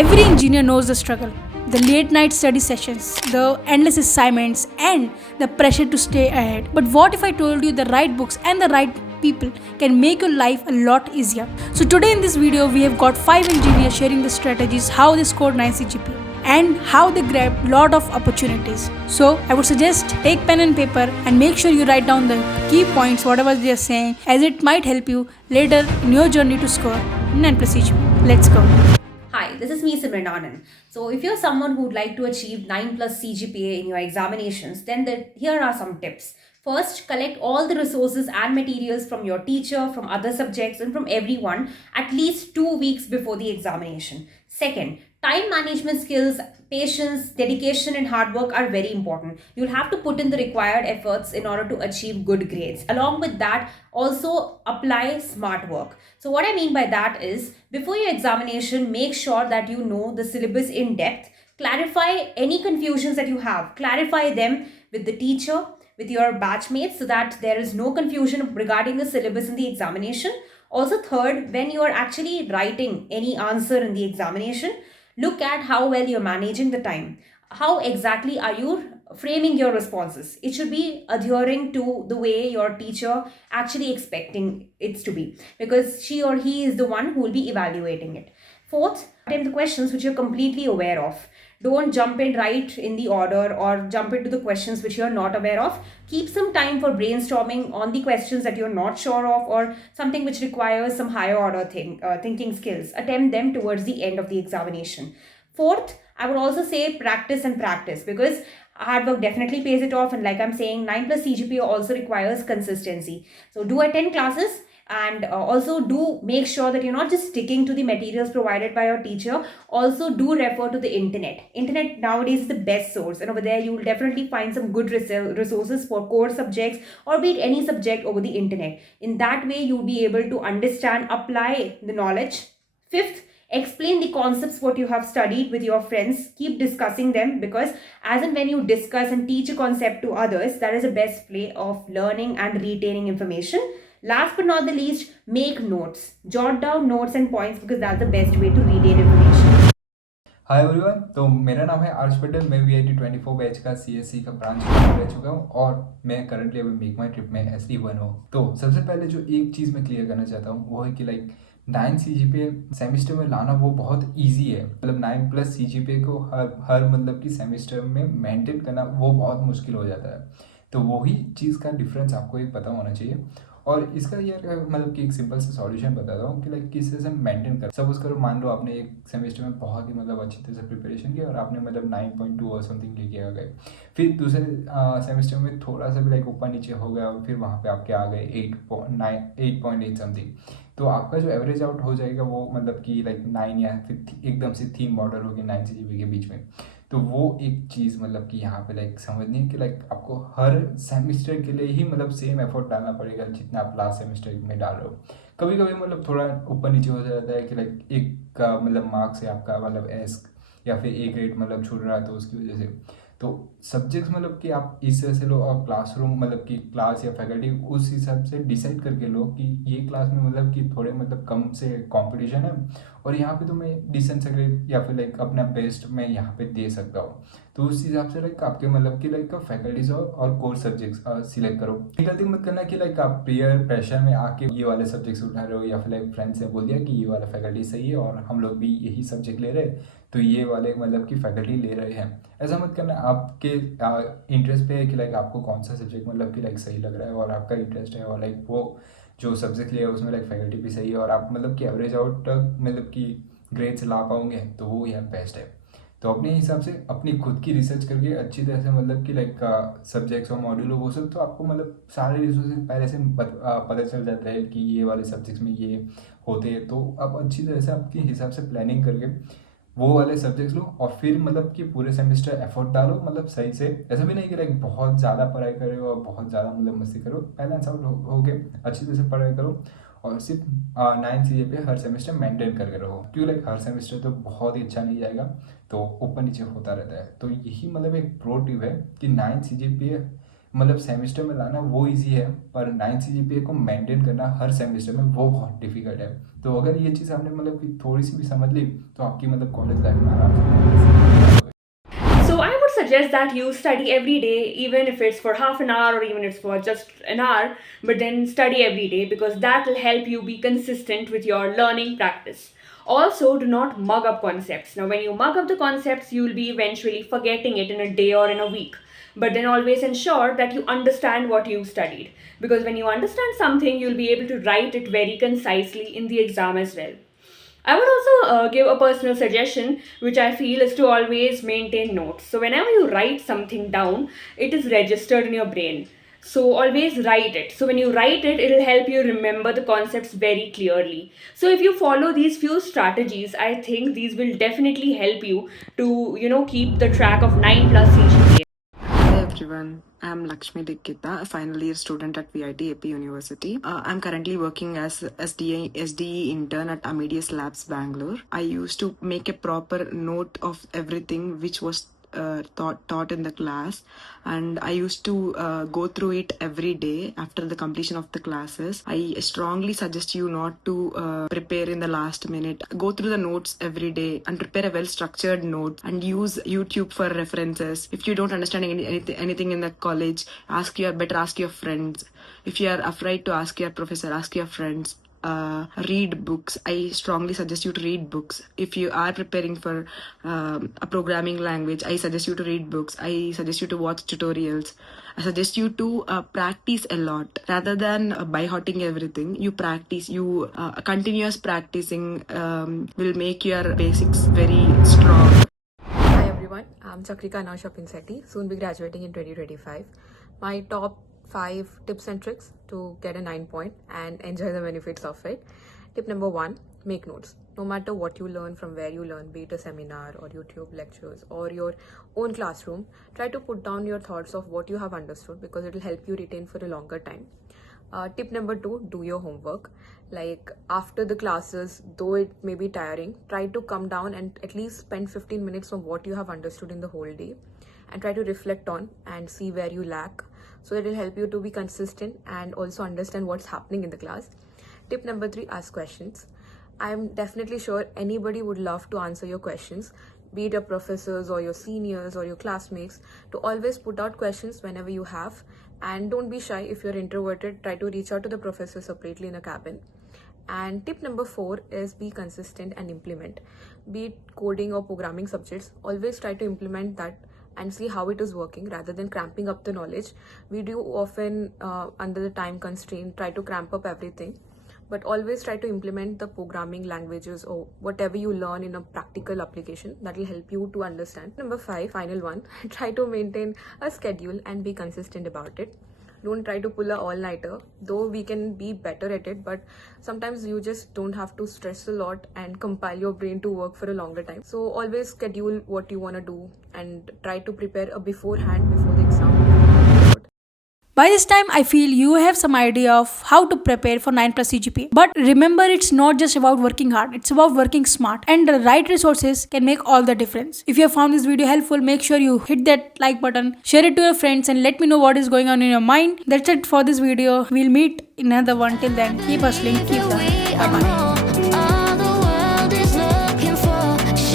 Every engineer knows the struggle. The late night study sessions, the endless assignments, and the pressure to stay ahead. But what if I told you the right books and the right people can make your life a lot easier? So today in this video, we have got 5 engineers sharing the strategies how they scored 9 CGPA and how they grabbed lot of opportunities. So I would suggest take pen and paper and make sure you write down the key points whatever they are saying, as it might help you later in your journey to score 9 plus CGPA. Let's go. Hi, this is me, Simran Anand. So, if you're someone who'd like to achieve 9 plus CGPA in your examinations, then here are some tips. First, collect all the resources and materials from your teacher, from other subjects, and from everyone at least 2 weeks before the examination. Second, time management skills, patience, dedication, and hard work are very important. You'll have to put in the required efforts in order to achieve good grades. Along with that, also apply smart work. So, what I mean by that is, before your examination, make sure that you know the syllabus in depth. Clarify any confusions that you have, clarify them with the teacher, with your batchmates, so that there is no confusion regarding the syllabus in the examination. Also, third, when you are actually writing any answer in the examination, look at how well you're managing the time. How exactly are you framing your responses? It should be adhering to the way your teacher actually expecting it to be, because she or he is the one who will be evaluating it. Fourth, attempt the questions which you're completely aware of. Don't jump in right in the order or jump into the questions which you're not aware of. Keep some time for brainstorming on the questions that you're not sure of, or something which requires some higher order thinking skills. Attempt them towards the end of the examination. Fourth, I would also say practice and practice, because hard work definitely pays it off. And like I'm saying, 9 plus CGPA also requires consistency. So do attend classes, and also do make sure that you're not just sticking to the materials provided by your teacher. Also do refer to the internet nowadays is the best source, and over there you will definitely find some good resources for core subjects, or be it any subject over the internet. In that way you'll be able to understand, apply the knowledge. Fifth, explain the concepts what you have studied with your friends. Keep discussing them, because as and when you discuss and teach a concept to others, that is the best way of learning and retaining information. Last but not the least, make notes. Jot down notes and points, because that's the best way to retain information. Hi everyone, तो मेरा नाम है आर्श पटेल। मैं VIT 24 batch का CSC का branch रह चुका हूँ और मैं करंटली अभी मेक माई ट्रिप में SD1 हूँ। तो सबसे पहले जो एक चीज़ मैं क्लियर करना चाहता हूँ वो है कि 9 CGPA सेमिस्टर में लाना वो बहुत इजी है। मतलब 9 प्लस CGPA को हर मतलब कि सेमिस्टर में मेंटेन करना वो बहुत मुश्किल हो जाता है। तो वही चीज़ का डिफरेंस आपको एक पता होना चाहिए। और इसका यार मतलब कि एक सिंपल सा सॉल्यूशन बताता हूँ कि किस तरह से मेंटेन कर। सपोज करो, मान लो आपने एक सेमेस्टर में बहुत ही मतलब अच्छी तरह से प्रिपरेशन की और आपने मतलब 9.2 और समथिंग लेके आ गए। फिर दूसरे सेमेस्टर में थोड़ा सा भी ऊपर नीचे हो गया और फिर वहाँ पे आपके आ गए 8.8 समथिंग। तो आपका जो एवरेज आउट हो जाएगा वो मतलब कि 9 या फिर एकदम से थीम बॉर्डर होगी 9 CGPA के बीच में। तो वो एक चीज़ मतलब कि यहाँ पे समझनी है कि आपको हर सेमेस्टर के लिए ही मतलब सेम एफर्ट डालना पड़ेगा जितना आप लास्ट सेमेस्टर में डाल रहे हो। कभी कभी मतलब थोड़ा ऊपर नीचे हो जाता है कि एक का मतलब मार्क्स है आपका मतलब एस या फिर ए ग्रेड मतलब छूट रहा है, तो उसकी वजह से तो सब्जेक्ट्स मतलब कि आप इस तरह से लो और क्लासरूम मतलब कि क्लास या फैकल्टी उस हिसाब से डिसाइड करके लो कि ये क्लास में मतलब कि थोड़े मतलब कम से कंपटीशन है और यहाँ पे तो मैं डिसेंट से ग्रेड या फिर अपना बेस्ट मैं यहाँ पे दे सकता हूँ। तो उस हिसाब से आपके मतलब कि फैकल्टीज और कोर सब्जेक्ट्स सिलेक्ट करो। गलती मत करना कि आप पीयर प्रेशर में आके ये वाले सब्जेक्ट्स उठा रहे हो या फिर फ्रेंड्स ने बोल दिया कि ये वाला फैकल्टी सही है और हम लोग भी यही सब्जेक्ट ले रहे हैं तो ये वाले मतलब कि फैकल्टी ले रहे हैं। ऐसा मत करना। आपके इंटरेस्ट पे है कि आपको कौन सा सब्जेक्ट मतलब कि सही लग रहा है और आपका इंटरेस्ट है और वो जो सब्जेक्ट लिया है उसमें फैकल्टी भी सही है और आप मतलब कि एवरेज आउट तक मतलब कि ग्रेड्स ला पाओगे तो वो यार बेस्ट है। तो अपने हिसाब से अपनी खुद की रिसर्च करके अच्छी तरह से मतलब कि सब्जेक्ट्स और मॉड्यूल वो सब तो आपको मतलब सारे रिसोर्सेज पहले से पता चल जाता है कि ये वाले सब्जेक्ट्स में ये होते हैं। तो आप अच्छी तरह से आपके हिसाब से प्लानिंग करके वो वाले सब्जेक्ट्स लो और फिर मतलब कि पूरे सेमेस्टर एफर्ट डालो मतलब सही से। ऐसा भी नहीं कि बहुत ज़्यादा पढ़ाई करो और बहुत ज़्यादा मतलब मस्ती करो। बैलेंस आउट हो के अच्छी तरह से पढ़ाई करो और सिर्फ 9 CGPA हर सेमेस्टर मेंटेन करके रहो, क्योंकि हर सेमेस्टर तो बहुत ही अच्छा नहीं जाएगा, तो ऊपर नीचे होता रहता है। तो यही मतलब एक प्रो टिप है कि 9 CGPA मतलब सेमेस्टर में लाना वो इजी है, पर 9 CGPA को मेंटेन करना हर सेमेस्टर में वो बहुत डिफिकल्ट है। तो अगर ये चीज़ आपने मतलब कि थोड़ी सी भी समझ ली तो आपकी मतलब कॉलेज लाइफ में आराम से। So I would suggest that you study every day, even if it's for half an hour or even if it's for just an hour, but then study every day because that will help you be consistent with your learning practice. Also, do not mug up concepts. Now, when you mug up the concepts, you will be eventually forgetting it in a day or in a week. But then always ensure that you understand what you studied. Because when you understand something, you'll be able to write it very concisely in the exam as well. I would also give a personal suggestion, which I feel is to always maintain notes. So, whenever you write something down, it is registered in your brain. So, always write it. So, when you write it, it will help you remember the concepts very clearly. So, if you follow these few strategies, I think these will definitely help you to, keep the track of 9 plus CGPA. Hi everyone, I'm Lakshmi Dikita, a final year student at VIT AP University. I'm currently working as SDE intern at Amadeus Labs Bangalore. I used to make a proper note of everything which was taught in the class, and I used to go through it every day after the completion of the classes. I strongly suggest you not to prepare in the last minute. Go through the notes every day and prepare a well structured note and use YouTube for references. If you don't understand anything in the college, ask your friends. If you are afraid to ask your professor, ask your friends. Read books. I strongly suggest you to read books. If you are preparing for a programming language, I suggest you to read books. I suggest you to watch tutorials. I suggest you to practice a lot rather than by hearting everything. You practice. Continuous practicing will make your basics very strong. Hi everyone, I'm Chakrika Anasha Pinsetti, soon be graduating in 2025. My top 5 tips and tricks to get a 9 point and enjoy the benefits of it. Tip number 1, make notes. No matter what you learn, from where you learn, be it a seminar or YouTube lectures or your own classroom, try to put down your thoughts of what you have understood because it will help you retain for a longer time. Tip number 2, do your homework. Like after the classes, though it may be tiring, try to come down and at least spend 15 minutes on what you have understood in the whole day and try to reflect on and see where you lack. So it will help you to be consistent and also understand what's happening in the class. Tip number 3, ask questions. I'm definitely sure anybody would love to answer your questions, be it your professors or your seniors or your classmates, to always put out questions whenever you have. And don't be shy. If you're introverted, try to reach out to the professor separately in a cabin. And tip number 4 is be consistent and implement. Be it coding or programming subjects, always try to implement that and see how it is working rather than cramping up the knowledge. We do often, under the time constraint, try to cramp up everything. But always try to implement the programming languages or whatever you learn in a practical application that will help you to understand. Number 5, final one, try to maintain a schedule and be consistent about it. Don't try to pull a all-nighter, though we can be better at it, but sometimes you just don't have to stress a lot and compile your brain to work for a longer time. So always schedule what you want to do and try to prepare a beforehand before the exam. By this time, I feel you have some idea of how to prepare for 9 plus CGPA. But remember, it's not just about working hard, it's about working smart. And the right resources can make all the difference. If you have found this video helpful, make sure you hit that like button, share it to your friends, and let me know what is going on in your mind. That's it for this video. We'll meet in another one. Till then, keep hustling, keep learning. Bye bye.